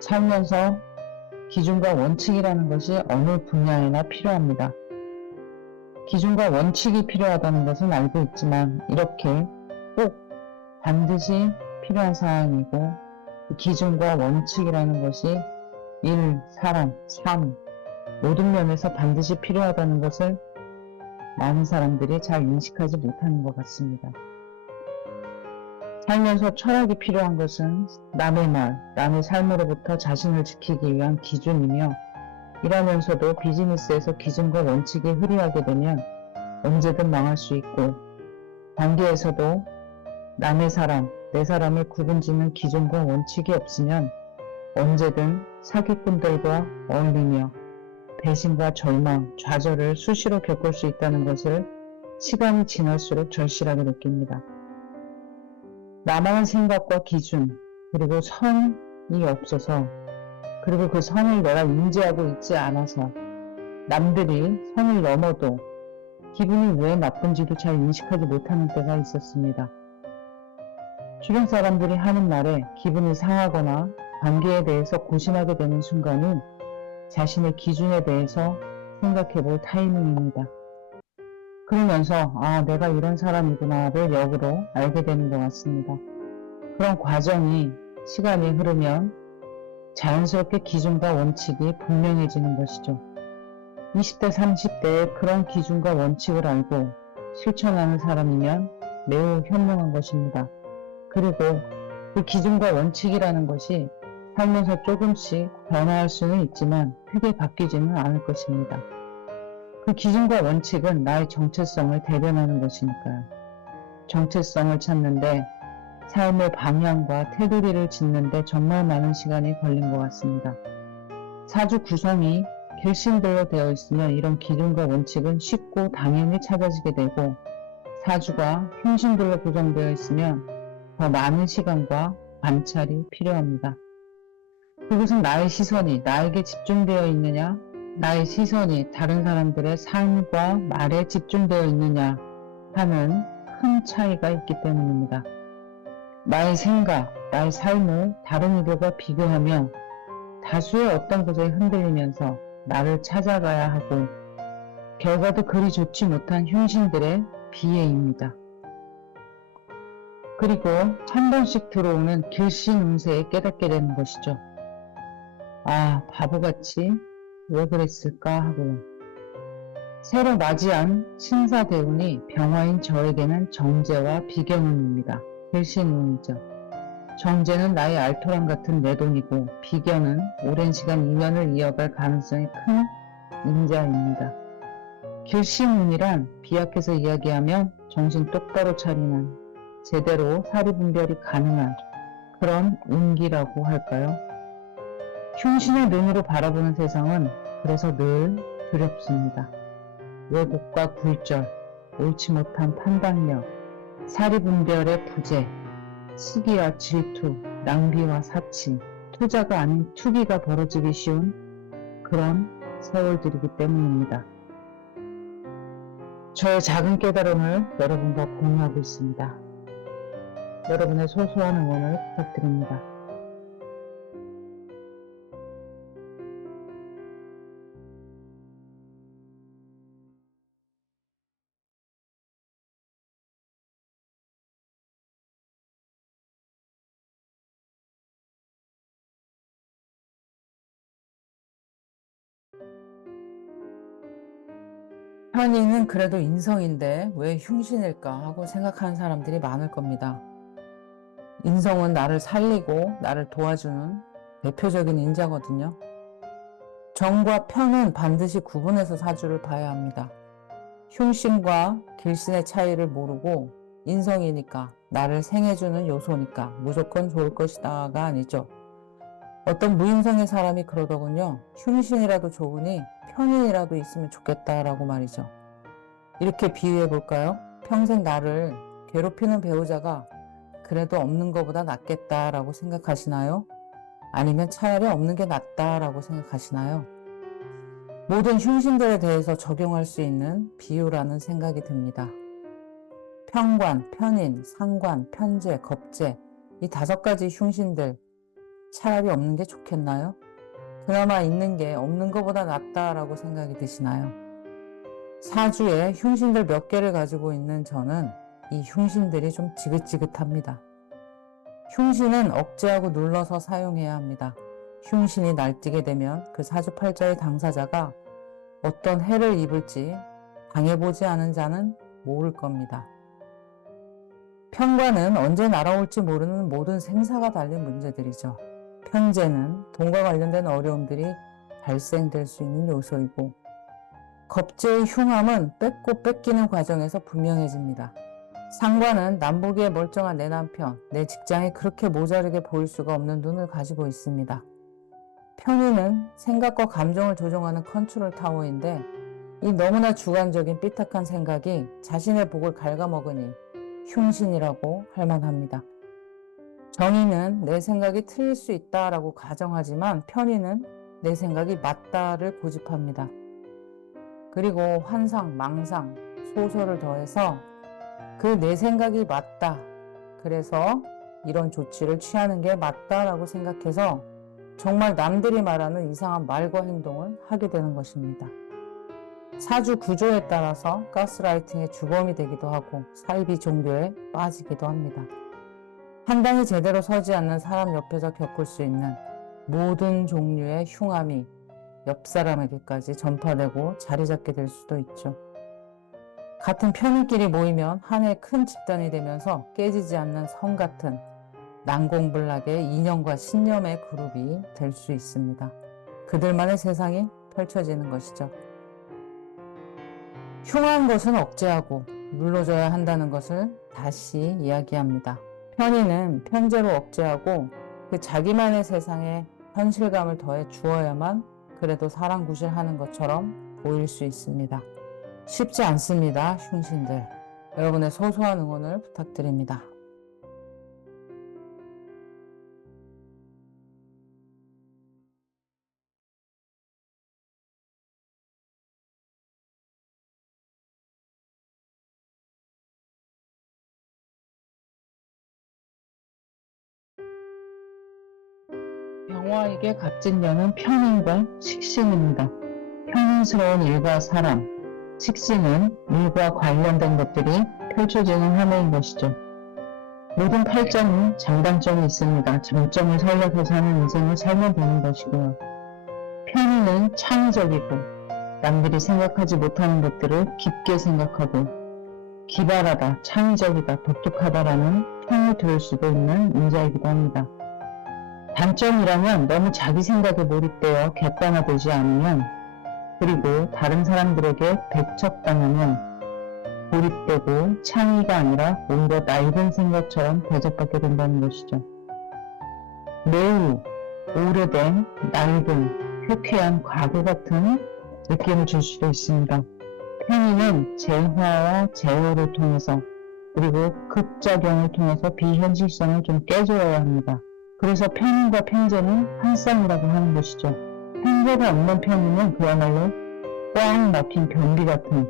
살면서 기준과 원칙이라는 것이 어느 분야에나 필요합니다. 기준과 원칙이 필요하다는 것은 알고 있지만 이렇게 꼭 반드시 필요한 사항이고 기준과 원칙이라는 것이 일, 사람, 삶 모든 면에서 반드시 필요하다는 것을 많은 사람들이 잘 인식하지 못하는 것 같습니다. 살면서 철학이 필요한 것은 남의 말, 남의 삶으로부터 자신을 지키기 위한 기준이며 일하면서도 비즈니스에서 기준과 원칙이 흐리하게 되면 언제든 망할 수 있고 관계에서도 남의 사람, 내 사람을 구분짓는 기준과 원칙이 없으면 언제든 사기꾼들과 어울리며 배신과 절망, 좌절을 수시로 겪을 수 있다는 것을 시간이 지날수록 절실하게 느낍니다. 나만의 생각과 기준, 그리고 선이 없어서, 그리고 그 선을 내가 인지하고 있지 않아서 남들이 선을 넘어도 기분이 왜 나쁜지도 잘 인식하지 못하는 때가 있었습니다. 주변 사람들이 하는 말에 기분이 상하거나 관계에 대해서 고심하게 되는 순간이 자신의 기준에 대해서 생각해 볼 타이밍입니다. 그러면서 내가 이런 사람이구나를 역으로 알게 되는 것 같습니다. 그런 과정이 시간이 흐르면 자연스럽게 기준과 원칙이 분명해지는 것이죠. 20대, 30대에 그런 기준과 원칙을 알고 실천하는 사람이면 매우 현명한 것입니다. 그리고 그 기준과 원칙이라는 것이 살면서 조금씩 변화할 수는 있지만 크게 바뀌지는 않을 것입니다. 그 기준과 원칙은 나의 정체성을 대변하는 것이니까요. 정체성을 찾는데 삶의 방향과 테두리를 짓는데 정말 많은 시간이 걸린 것 같습니다. 사주 구성이 결신들로 되어 있으면 이런 기준과 원칙은 쉽고 당연히 찾아지게 되고 사주가 흉신들로 구성되어 있으면 더 많은 시간과 관찰이 필요합니다. 그것은 나의 시선이 나에게 집중되어 있느냐, 나의 시선이 다른 사람들의 삶과 말에 집중되어 있느냐 하는 큰 차이가 있기 때문입니다. 나의 생각, 나의 삶을 다른 이들과 비교하며 다수의 어떤 것에 흔들리면서 나를 찾아가야 하고 결과도 그리 좋지 못한 흉신들의 비애입니다. 그리고 한 번씩 들어오는 길신 운세에 깨닫게 되는 것이죠. 바보같이 왜 그랬을까 하고요. 새로 맞이한 신사대운이 병화인 저에게는 정제와 비견운입니다. 길신운이죠. 정제는 나의 알토란 같은 내돈이고 비견은 오랜 시간 인연을 이어갈 가능성이 큰 인자입니다. 길신운이란 비약해서 이야기하면 정신 똑바로 차리는 제대로 사리분별이 가능한 그런 운기라고 할까요? 흉신의 눈으로 바라보는 세상은 그래서 늘 두렵습니다. 왜곡과 굴절, 옳지 못한 판단력, 사리분별의 부재, 시기와 질투, 낭비와 사치, 투자가 아닌 투기가 벌어지기 쉬운 그런 세월들이기 때문입니다. 저의 작은 깨달음을 여러분과 공유하고 있습니다. 여러분의 소소한 응원을 부탁드립니다. 현이는 그래도 인성인데 왜 흉신일까 하고 생각하는 사람들이 많을 겁니다. 인성은 나를 살리고 나를 도와주는 대표적인 인자거든요. 정과 편은 반드시 구분해서 사주를 봐야 합니다. 흉신과 길신의 차이를 모르고 인성이니까 나를 생해주는 요소니까 무조건 좋을 것이다가 아니죠. 어떤 무인성의 사람이 그러더군요. 흉신이라도 좋으니 편인이라도 있으면 좋겠다라고 말이죠. 이렇게 비유해 볼까요? 평생 나를 괴롭히는 배우자가 그래도 없는 것보다 낫겠다라고 생각하시나요? 아니면 차라리 없는 게 낫다라고 생각하시나요? 모든 흉신들에 대해서 적용할 수 있는 비유라는 생각이 듭니다. 편관, 편인, 상관, 편재, 겁재 이 5가지 흉신들 차라리 없는 게 좋겠나요? 그나마 있는 게 없는 것보다 낫다라고 생각이 드시나요? 사주에 흉신들 몇 개를 가지고 있는 저는 이 흉신들이 좀 지긋지긋합니다. 흉신은 억제하고 눌러서 사용해야 합니다. 흉신이 날뛰게 되면 그 사주팔자의 당사자가 어떤 해를 입을지 당해보지 않은 자는 모를 겁니다. 편관은 언제 날아올지 모르는 모든 생사가 달린 문제들이죠. 편재는 돈과 관련된 어려움들이 발생될 수 있는 요소이고, 겁재의 흉함은 뺏고 뺏기는 과정에서 분명해집니다. 상관은 남보기에 멀쩡한 내 남편, 내 직장이 그렇게 모자르게 보일 수가 없는 눈을 가지고 있습니다. 편의는 생각과 감정을 조종하는 컨트롤 타워인데, 이 너무나 주관적인 삐딱한 생각이 자신의 복을 갉아먹으니 흉신이라고 할 만합니다. 정의는 내 생각이 틀릴 수 있다라고 가정하지만 편의는 내 생각이 맞다를 고집합니다. 그리고 환상, 망상, 소설을 더해서 그 내 생각이 맞다. 그래서 이런 조치를 취하는 게 맞다라고 생각해서 정말 남들이 말하는 이상한 말과 행동을 하게 되는 것입니다. 사주 구조에 따라서 가스라이팅의 주범이 되기도 하고 사이비 종교에 빠지기도 합니다. 판단이 제대로 서지 않는 사람 옆에서 겪을 수 있는 모든 종류의 흉함이 옆 사람에게까지 전파되고 자리 잡게 될 수도 있죠. 같은 편의끼리 모이면 하나의 큰 집단이 되면서 깨지지 않는 성 같은 난공불락의 이념과 신념의 그룹이 될 수 있습니다. 그들만의 세상이 펼쳐지는 것이죠. 흉한 것은 억제하고 눌러줘야 한다는 것을 다시 이야기합니다. 편의는 편재로 억제하고 그 자기만의 세상에 현실감을 더해 주어야만 그래도 사랑구실하는 것처럼 보일 수 있습니다. 쉽지 않습니다, 흉신들. 여러분의 소소한 응원을 부탁드립니다. 병화에게 갑진년은 편인과 식신입니다. 편인스러운 일과 사람, 식신은 일과 관련된 것들이 펼쳐지는 한 해인 것이죠. 모든 팔자는 장단점이 있습니다. 장점을 살려서 사는 인생을 살면 되는 것이고요. 편인은 창의적이고 남들이 생각하지 못하는 것들을 깊게 생각하고 기발하다, 창의적이다, 독특하다라는 평이 들을 수도 있는 인자이기도 합니다. 단점이라면 너무 자기 생각에 몰입되어 객관화되지 않으면, 그리고 다른 사람들에게 배척당하면 고립되고 창의가 아니라 오히려 낡은 생각처럼 대접받게 된다는 것이죠. 매우 오래된, 낡은, 쾌쾌한 과거 같은 느낌을 줄 수도 있습니다. 편의는 재화와 재호를 통해서, 그리고 극작용을 통해서 비현실성을 좀 깨줘야 합니다. 그래서 편인과 편재는 한 쌍이라고 하는 것이죠. 편재가 없는 편인은 그야말로 꽉 막힌 변비 같은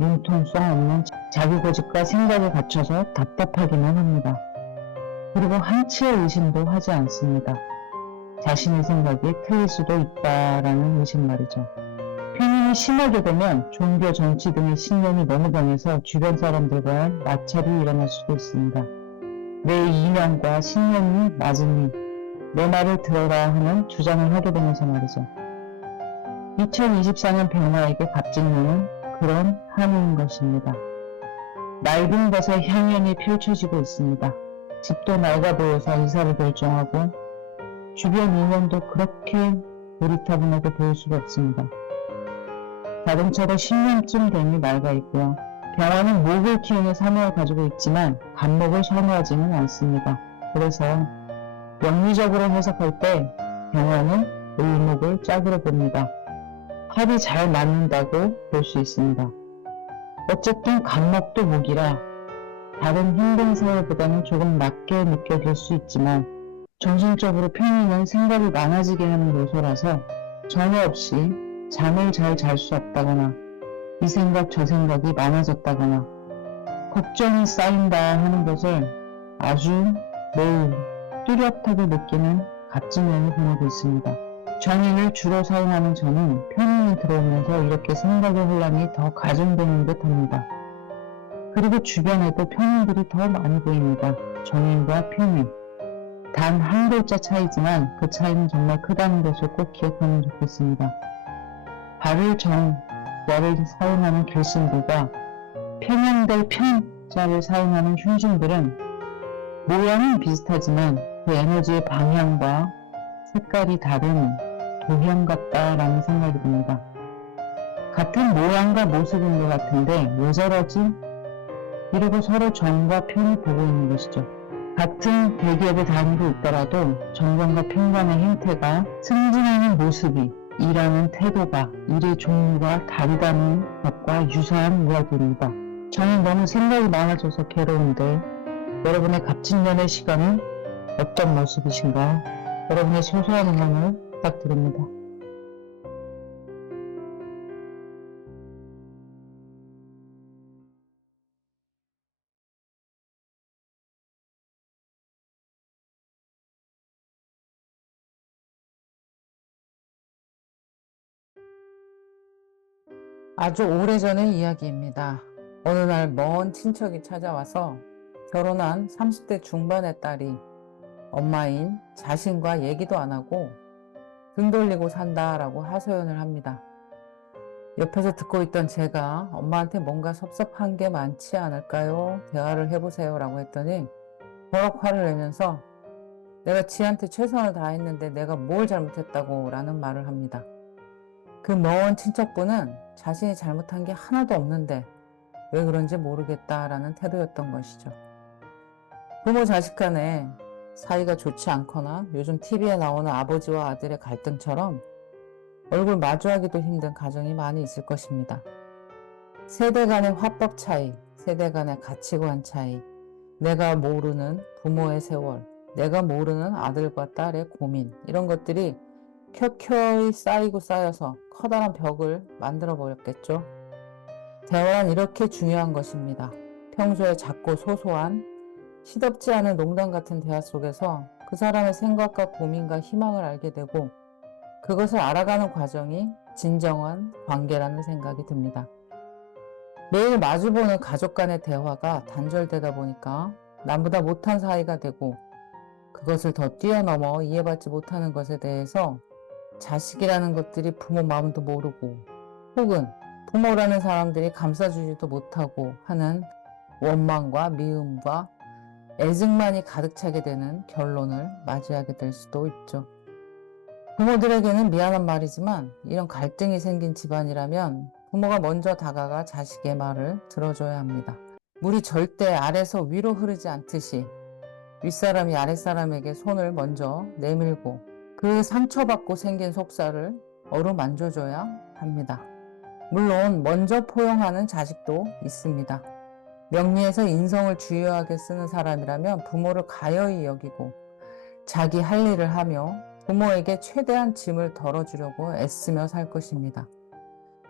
융통성 없는 자기 고집과 생각에 갇혀서 답답하기만 합니다. 그리고 한치의 의심도 하지 않습니다. 자신의 생각이 틀릴 수도 있다라는 의심 말이죠. 편인이 심하게 되면 종교, 정치 등의 신념이 너무 강해서 주변 사람들과의 마찰이 일어날 수도 있습니다. 내 이념과 신념이 맞으니 내 말을 들어라 하는 주장을 하게 되면서 말이죠. 2024년 병화에게 갑진년은 그런 한 해인 것입니다. 낡은 것의 향연이 펼쳐지고 있습니다. 집도 낡아 보여서 이사를 결정하고 주변 인연도 그렇게 고리타분하게 보일 수가 없습니다. 자동차도 10년쯤 되니 낡아 있고요. 병화는 목을 키우는 사명을 가지고 있지만 간목을 선호하지는 않습니다. 그래서 영리적으로 해석할 때 병화는 을목을 짝으로 봅니다. 합이 잘 맞는다고 볼 수 있습니다. 어쨌든 간목도 목이라 다른 행동사회보다는 조금 낮게 느껴질 수 있지만 정신적으로 편의는 생각이 많아지게 하는 요소라서 전혀 없이 잠을 잘 잘 수 없다거나 이 생각 저 생각이 많아졌다거나 걱정이 쌓인다 하는 것을 아주 매우 뚜렷하게 느끼는 갑진년을 보내고 있습니다. 정인을 주로 사용하는 저는 편인이 들어오면서 이렇게 생각의 혼란이 더 가중되는 듯 합니다. 그리고 주변에도 편인들이 더 많이 보입니다. 정인과 편인. 단 한 글자 차이지만 그 차이는 정말 크다는 것을 꼭 기억하면 좋겠습니다. 발을 정, 열을 사용하는 결신들과 편향될 편자를 사용하는 흉신들은 모양은 비슷하지만 그 에너지의 방향과 색깔이 다른 도형 같다라는 생각이 듭니다. 같은 모양과 모습인 것 같은데 왜 저러지? 이러고 서로 정과 편을 보고 있는 것이죠. 같은 대기업의 단위로 있더라도 정관과 편 간의 행태가 승진하는 모습이 일하는 태도가 일의 종류가 다르다는 것과 유사한 이야기입니다. 저는 너무 생각이 많아져서 괴로운데 여러분의 갑진년의 시간은 어떤 모습이신가요? 여러분의 소소한 응원을 부탁드립니다. 아주 오래전의 이야기입니다. 어느 날 먼 친척이 찾아와서 결혼한 30대 중반의 딸이 엄마인 자신과 얘기도 안 하고 등 돌리고 산다라고 하소연을 합니다. 옆에서 듣고 있던 제가 엄마한테 뭔가 섭섭한 게 많지 않을까요? 대화를 해보세요 라고 했더니 버럭 화를 내면서 내가 지한테 최선을 다했는데 내가 뭘 잘못했다고 라는 말을 합니다. 그 먼 친척분은 자신이 잘못한 게 하나도 없는데 왜 그런지 모르겠다라는 태도였던 것이죠. 부모 자식 간에 사이가 좋지 않거나 요즘 TV에 나오는 아버지와 아들의 갈등처럼 얼굴 마주하기도 힘든 가정이 많이 있을 것입니다. 세대 간의 화법 차이, 세대 간의 가치관 차이, 내가 모르는 부모의 세월, 내가 모르는 아들과 딸의 고민, 이런 것들이 켜켜이 쌓이고 쌓여서 커다란 벽을 만들어 버렸겠죠. 대화란 이렇게 중요한 것입니다. 평소에 작고 소소한 시덥지 않은 농담 같은 대화 속에서 그 사람의 생각과 고민과 희망을 알게 되고 그것을 알아가는 과정이 진정한 관계라는 생각이 듭니다. 매일 마주보는 가족 간의 대화가 단절되다 보니까 남보다 못한 사이가 되고 그것을 더 뛰어넘어 이해받지 못하는 것에 대해서 자식이라는 것들이 부모 마음도 모르고 혹은 부모라는 사람들이 감싸주지도 못하고 하는 원망과 미움과 애증만이 가득 차게 되는 결론을 맞이하게 될 수도 있죠. 부모들에게는 미안한 말이지만 이런 갈등이 생긴 집안이라면 부모가 먼저 다가가 자식의 말을 들어줘야 합니다. 물이 절대 아래서 위로 흐르지 않듯이 윗사람이 아랫사람에게 손을 먼저 내밀고 그 상처받고 생긴 속살을 어루만져줘야 합니다. 물론 먼저 포용하는 자식도 있습니다. 명리에서 인성을 중요하게 쓰는 사람이라면 부모를 가여이 여기고 자기 할 일을 하며 부모에게 최대한 짐을 덜어주려고 애쓰며 살 것입니다.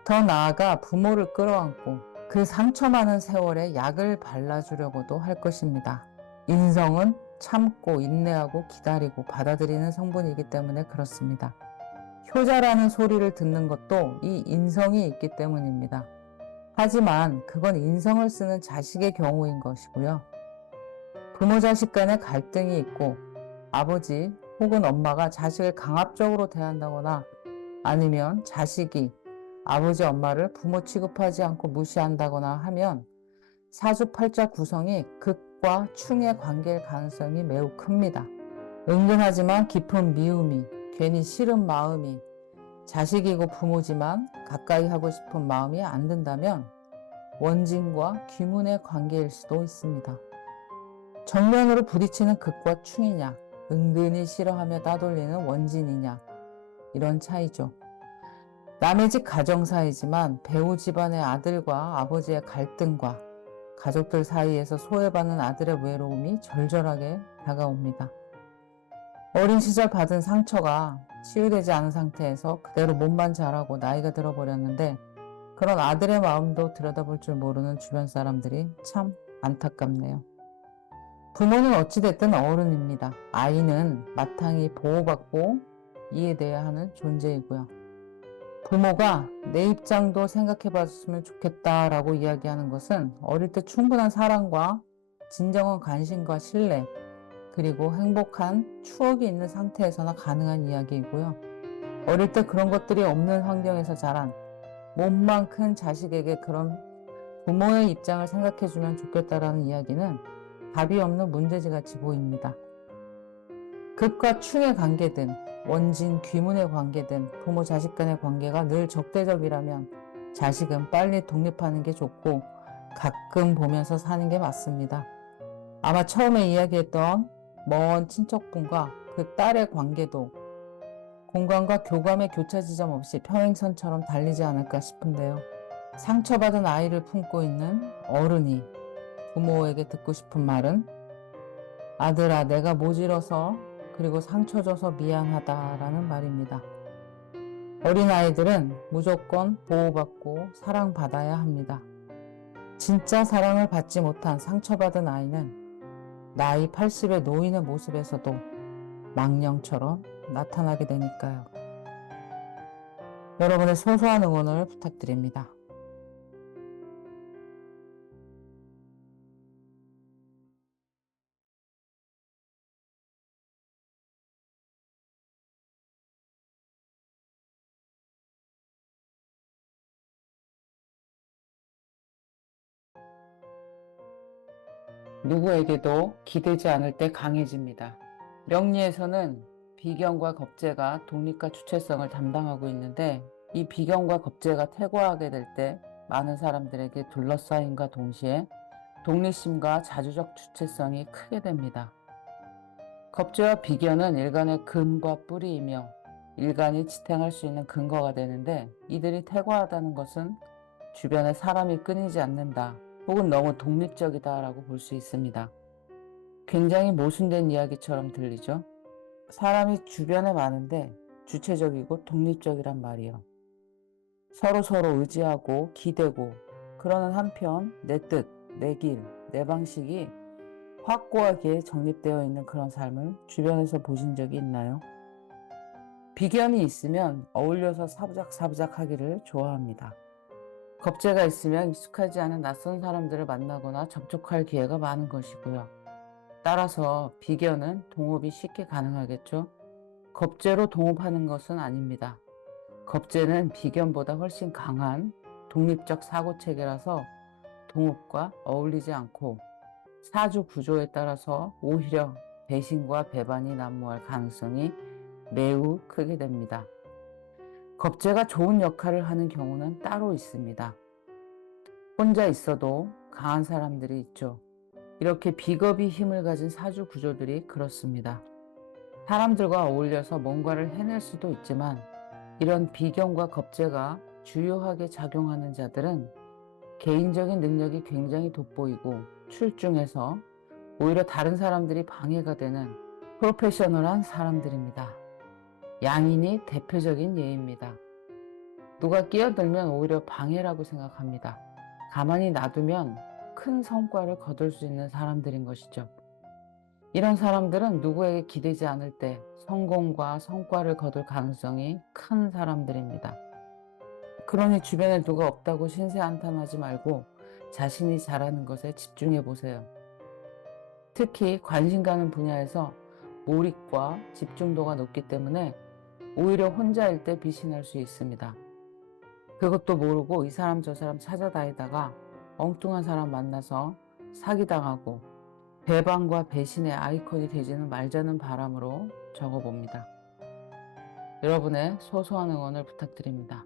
더 나아가 부모를 끌어안고 그 상처 많은 세월에 약을 발라주려고도 할 것입니다. 인성은 참고 인내하고 기다리고 받아들이는 성분이기 때문에 그렇습니다. 효자라는 소리를 듣는 것도 이 인성이 있기 때문입니다. 하지만 그건 인성을 쓰는 자식의 경우인 것이고요. 부모 자식 간의 갈등이 있고 아버지 혹은 엄마가 자식을 강압적으로 대한다거나 아니면 자식이 아버지 엄마를 부모 취급하지 않고 무시한다거나 하면 사주팔자 구성이 극과 충의 관계일 가능성이 매우 큽니다. 은근하지만 깊은 미움이, 괜히 싫은 마음이 자식이고 부모지만 가까이 하고 싶은 마음이 안 든다면 원진과 귀문의 관계일 수도 있습니다. 정면으로 부딪히는 극과 충이냐, 은근히 싫어하며 따돌리는 원진이냐, 이런 차이죠. 남의 집 가정 사이지만 배우 집안의 아들과 아버지의 갈등과 가족들 사이에서 소외받는 아들의 외로움이 절절하게 다가옵니다. 어린 시절 받은 상처가 치유되지 않은 상태에서 그대로 몸만 자라고 나이가 들어버렸는데 그런 아들의 마음도 들여다볼 줄 모르는 주변 사람들이 참 안타깝네요. 부모는 어찌됐든 어른입니다. 아이는 마땅히 보호받고 이해돼야 하는 존재이고요. 부모가 내 입장도 생각해 봤으면 좋겠다라고 이야기하는 것은 어릴 때 충분한 사랑과 진정한 관심과 신뢰, 그리고 행복한 추억이 있는 상태에서나 가능한 이야기이고요. 어릴 때 그런 것들이 없는 환경에서 자란 몸만 큰 자식에게 그런 부모의 입장을 생각해주면 좋겠다라는 이야기는 답이 없는 문제지 같이 보입니다. 극과 충의 관계든 원진 귀문의 관계든 부모 자식 간의 관계가 늘 적대적이라면 자식은 빨리 독립하는 게 좋고 가끔 보면서 사는 게 맞습니다. 아마 처음에 이야기했던 먼 친척분과 그 딸의 관계도 공감과 교감의 교차 지점 없이 평행선처럼 달리지 않을까 싶은데요. 상처받은 아이를 품고 있는 어른이 부모에게 듣고 싶은 말은 아들아, 내가 모질어서 그리고 상처 줘서 미안하다라는 말입니다. 어린아이들은 무조건 보호받고 사랑받아야 합니다. 진짜 사랑을 받지 못한 상처받은 아이는 나이 80의 노인의 모습에서도 망령처럼 나타나게 되니까요. 여러분의 소소한 응원을 부탁드립니다. 누구에게도 기대지 않을 때 강해집니다. 명리에서는 비견과 겁재가 독립과 주체성을 담당하고 있는데 이 비견과 겁재가 퇴화하게 될 때 많은 사람들에게 둘러싸임과 동시에 독립심과 자주적 주체성이 크게 됩니다. 겁재와 비견은 일간의 근과 뿌리이며 일간이 지탱할 수 있는 근거가 되는데 이들이 퇴화하다는 것은 주변에 사람이 끊이지 않는다 혹은 너무 독립적이다라고 볼 수 있습니다. 굉장히 모순된 이야기처럼 들리죠? 사람이 주변에 많은데 주체적이고 독립적이란 말이요. 서로 의지하고 기대고 그러는 한편 내 뜻, 내 길, 내 방식이 확고하게 정립되어 있는 그런 삶을 주변에서 보신 적이 있나요? 비견이 있으면 어울려서 사부작사부작 하기를 좋아합니다. 겁재가 있으면 익숙하지 않은 낯선 사람들을 만나거나 접촉할 기회가 많은 것이고요. 따라서 비견은 동업이 쉽게 가능하겠죠? 겁재로 동업하는 것은 아닙니다. 겁재는 비견보다 훨씬 강한 독립적 사고체계라서 동업과 어울리지 않고 사주 구조에 따라서 오히려 배신과 배반이 난무할 가능성이 매우 크게 됩니다. 겁재가 좋은 역할을 하는 경우는 따로 있습니다. 혼자 있어도 강한 사람들이 있죠. 이렇게 비겁이 힘을 가진 사주 구조들이 그렇습니다. 사람들과 어울려서 뭔가를 해낼 수도 있지만 이런 비견과 겁재가 주요하게 작용하는 자들은 개인적인 능력이 굉장히 돋보이고 출중해서 오히려 다른 사람들이 방해가 되는 프로페셔널한 사람들입니다. 양인이 대표적인 예입니다. 누가 끼어들면 오히려 방해라고 생각합니다. 가만히 놔두면 큰 성과를 거둘 수 있는 사람들인 것이죠. 이런 사람들은 누구에게 기대지 않을 때 성공과 성과를 거둘 가능성이 큰 사람들입니다. 그러니 주변에 누가 없다고 신세한탄하지 말고 자신이 잘하는 것에 집중해 보세요. 특히 관심 가는 분야에서 몰입과 집중도가 높기 때문에 오히려 혼자일 때 빛이 날 수 있습니다. 그것도 모르고 이 사람 저 사람 찾아다니다가 엉뚱한 사람 만나서 사기당하고 배반과 배신의 아이콘이 되지는 말자는 바람으로 적어봅니다. 여러분의 소소한 응원을 부탁드립니다.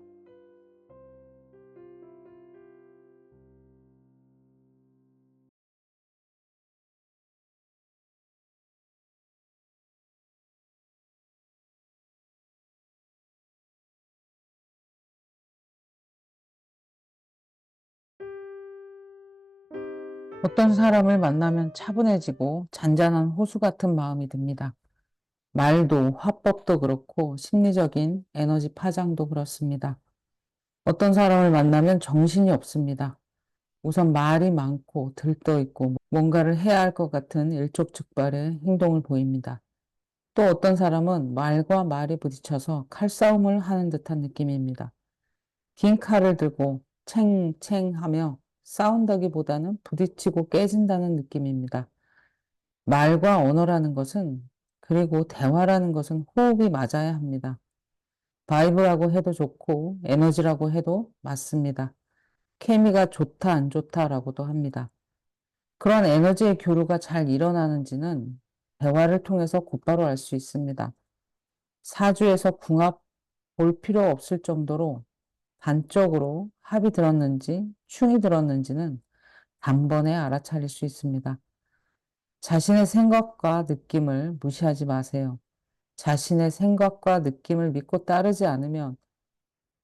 어떤 사람을 만나면 차분해지고 잔잔한 호수 같은 마음이 듭니다. 말도 화법도 그렇고 심리적인 에너지 파장도 그렇습니다. 어떤 사람을 만나면 정신이 없습니다. 우선 말이 많고 들떠있고 뭔가를 해야 할 것 같은 일촉즉발의 행동을 보입니다. 또 어떤 사람은 말과 말이 부딪혀서 칼싸움을 하는 듯한 느낌입니다. 긴 칼을 들고 챙챙하며 싸운다기보다는 부딪히고 깨진다는 느낌입니다. 말과 언어라는 것은, 그리고 대화라는 것은 호흡이 맞아야 합니다. 바이브라고 해도 좋고 에너지라고 해도 맞습니다. 케미가 좋다 안 좋다라고도 합니다. 그런 에너지의 교류가 잘 일어나는지는 대화를 통해서 곧바로 알 수 있습니다. 사주에서 궁합 볼 필요 없을 정도로 단적으로 합이 들었는지 충이 들었는지는 단번에 알아차릴 수 있습니다. 자신의 생각과 느낌을 무시하지 마세요. 자신의 생각과 느낌을 믿고 따르지 않으면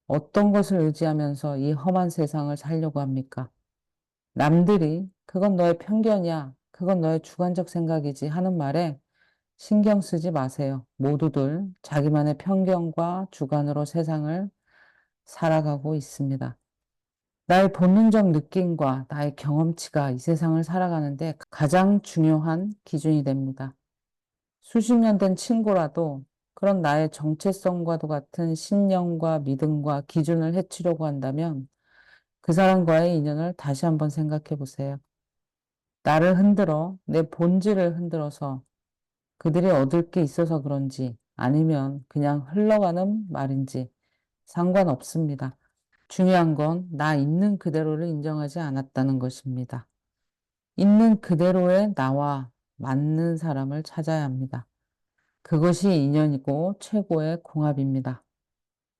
어떤 것을 의지하면서 이 험한 세상을 살려고 합니까? 남들이 그건 너의 편견이야, 그건 너의 주관적 생각이지 하는 말에 신경 쓰지 마세요. 모두들 자기만의 편견과 주관으로 세상을 살아가고 있습니다. 나의 본능적 느낌과 나의 경험치가 이 세상을 살아가는데 가장 중요한 기준이 됩니다. 수십 년 된 친구라도 그런 나의 정체성과도 같은 신념과 믿음과 기준을 해치려고 한다면 그 사람과의 인연을 다시 한번 생각해 보세요. 나를 흔들어, 내 본질을 흔들어서 그들이 얻을 게 있어서 그런지 아니면 그냥 흘러가는 말인지 상관없습니다. 중요한 건 나 있는 그대로를 인정하지 않았다는 것입니다. 있는 그대로의 나와 맞는 사람을 찾아야 합니다. 그것이 인연이고 최고의 궁합입니다.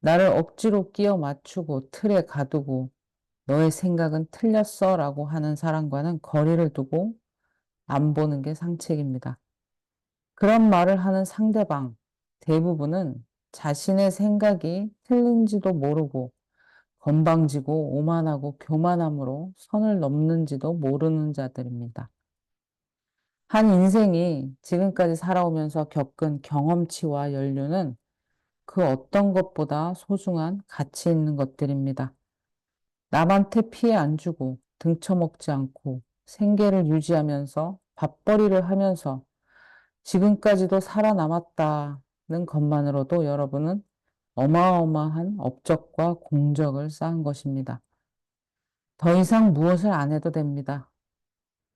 나를 억지로 끼워 맞추고 틀에 가두고 너의 생각은 틀렸어 라고 하는 사람과는 거리를 두고 안 보는 게 상책입니다. 그런 말을 하는 상대방 대부분은 자신의 생각이 틀린지도 모르고 건방지고 오만하고 교만함으로 선을 넘는지도 모르는 자들입니다. 한 인생이 지금까지 살아오면서 겪은 경험치와 연륜은 그 어떤 것보다 소중한 가치 있는 것들입니다. 남한테 피해 안 주고 등쳐먹지 않고 생계를 유지하면서 밥벌이를 하면서 지금까지도 살아남았다는 것만으로도 여러분은 어마어마한 업적과 공적을 쌓은 것입니다. 더 이상 무엇을 안 해도 됩니다.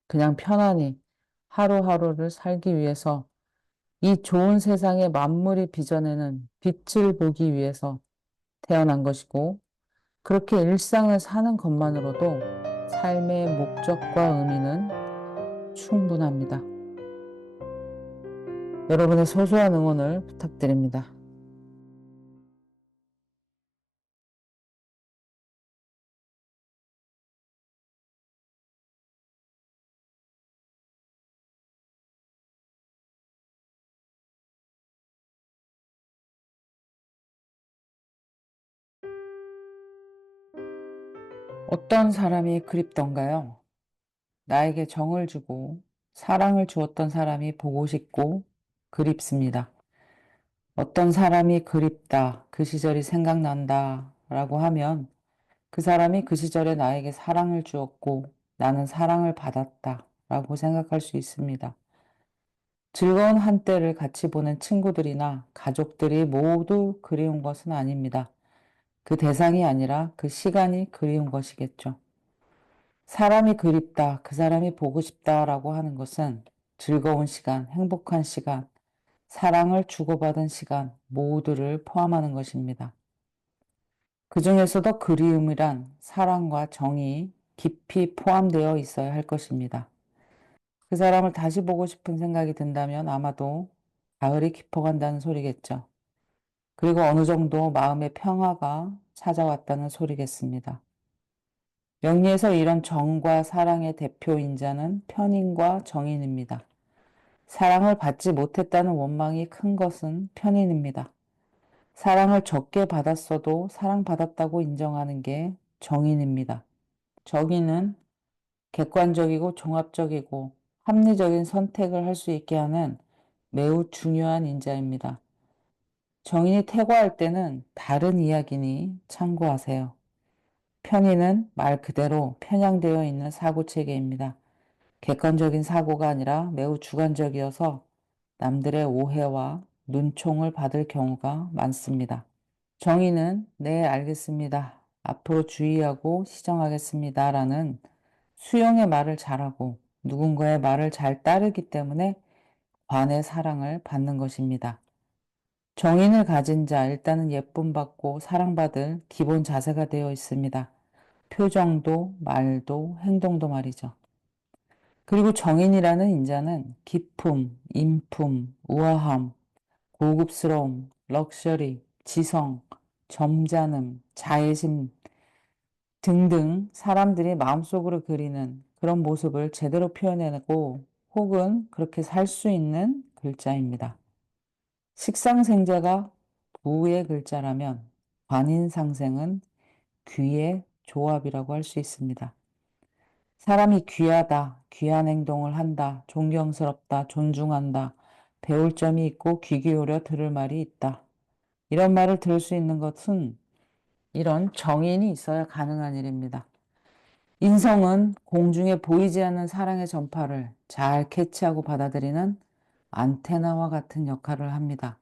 그냥 편안히 하루하루를 살기 위해서 이 좋은 세상에 만물이 빚어내는 빛을 보기 위해서 태어난 것이고 그렇게 일상을 사는 것만으로도 삶의 목적과 의미는 충분합니다. 여러분의 소소한 응원을 부탁드립니다. 어떤 사람이 그립던가요? 나에게 정을 주고 사랑을 주었던 사람이 보고 싶고 그립습니다. 어떤 사람이 그립다, 그 시절이 생각난다 라고 하면 그 사람이 그 시절에 나에게 사랑을 주었고 나는 사랑을 받았다 라고 생각할 수 있습니다. 즐거운 한때를 같이 보낸 친구들이나 가족들이 모두 그리운 것은 아닙니다. 그 대상이 아니라 그 시간이 그리운 것이겠죠. 사람이 그립다, 그 사람이 보고 싶다라고 하는 것은 즐거운 시간, 행복한 시간, 사랑을 주고받은 시간 모두를 포함하는 것입니다. 그 중에서도 그리움이란 사랑과 정이 깊이 포함되어 있어야 할 것입니다. 그 사람을 다시 보고 싶은 생각이 든다면 아마도 가을이 깊어간다는 소리겠죠. 그리고 어느 정도 마음의 평화가 찾아왔다는 소리겠습니다. 명리에서 이런 정과 사랑의 대표인자는 편인과 정인입니다. 사랑을 받지 못했다는 원망이 큰 것은 편인입니다. 사랑을 적게 받았어도 사랑받았다고 인정하는 게 정인입니다. 정인은 객관적이고 종합적이고 합리적인 선택을 할 수 있게 하는 매우 중요한 인자입니다. 정인이 퇴고할 때는 다른 이야기니 참고하세요. 편의는 말 그대로 편향되어 있는 사고체계입니다. 객관적인 사고가 아니라 매우 주관적이어서 남들의 오해와 눈총을 받을 경우가 많습니다. 정의는 네, 알겠습니다. 앞으로 주의하고 시정하겠습니다. 라는 수용의 말을 잘하고 누군가의 말을 잘 따르기 때문에 관의 사랑을 받는 것입니다. 정인을 가진 자, 일단은 예쁨 받고 사랑받을 기본 자세가 되어 있습니다. 표정도, 말도, 행동도 말이죠. 그리고 정인이라는 인자는 기품, 인품, 우아함, 고급스러움, 럭셔리, 지성, 점잖음, 자애심 등등 사람들이 마음속으로 그리는 그런 모습을 제대로 표현해내고 혹은 그렇게 살 수 있는 글자입니다. 식상생자가 부의 글자라면 관인상생은 귀의 조합이라고 할 수 있습니다. 사람이 귀하다, 귀한 행동을 한다, 존경스럽다, 존중한다, 배울 점이 있고 귀 기울여 들을 말이 있다. 이런 말을 들을 수 있는 것은 이런 정인이 있어야 가능한 일입니다. 인성은 공중에 보이지 않는 사랑의 전파를 잘 캐치하고 받아들이는 안테나와 같은 역할을 합니다.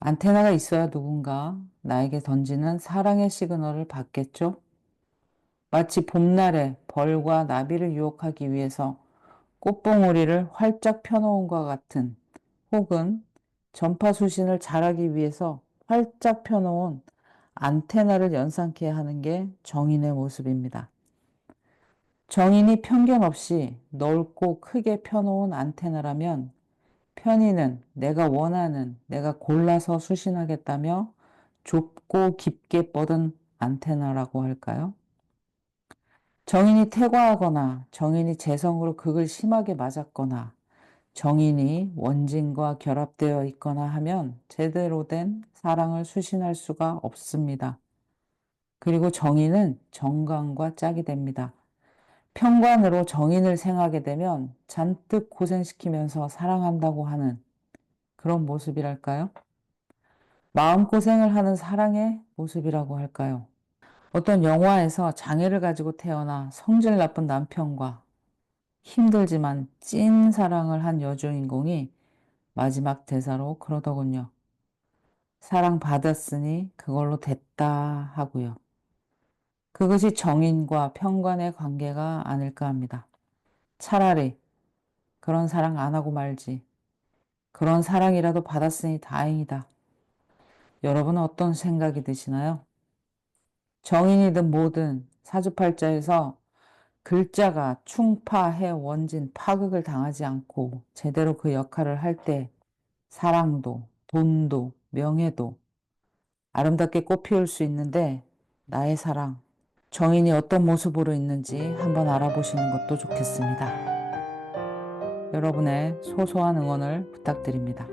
안테나가 있어야 누군가 나에게 던지는 사랑의 시그널을 받겠죠? 마치 봄날에 벌과 나비를 유혹하기 위해서 꽃봉오리를 활짝 펴놓은 것과 같은 혹은 전파수신을 잘하기 위해서 활짝 펴놓은 안테나를 연상케 하는 게 정인의 모습입니다. 정인이 편견 없이 넓고 크게 펴놓은 안테나라면 편의는 내가 원하는, 내가 골라서 수신하겠다며 좁고 깊게 뻗은 안테나라고 할까요? 정인이 퇴과하거나 정인이 재성으로 극을 심하게 맞았거나 정인이 원진과 결합되어 있거나 하면 제대로 된 사랑을 수신할 수가 없습니다. 그리고 정인은 정관과 짝이 됩니다. 편관으로 정인을 생하게 되면 잔뜩 고생시키면서 사랑한다고 하는 그런 모습이랄까요? 마음고생을 하는 사랑의 모습이라고 할까요? 어떤 영화에서 장애를 가지고 태어나 성질 나쁜 남편과 힘들지만 찐 사랑을 한 여주인공이 마지막 대사로 그러더군요. 사랑받았으니 그걸로 됐다 하고요. 그것이 정인과 편관의 관계가 아닐까 합니다. 차라리 그런 사랑 안 하고 말지. 그런 사랑이라도 받았으니 다행이다. 여러분은 어떤 생각이 드시나요? 정인이든 뭐든 사주팔자에서 글자가 충파, 해, 원진, 파극을 당하지 않고 제대로 그 역할을 할 때 사랑도, 돈도, 명예도 아름답게 꽃피울 수 있는데 나의 사랑, 정인이 어떤 모습으로 있는지 한번 알아보시는 것도 좋겠습니다. 여러분의 소소한 응원을 부탁드립니다.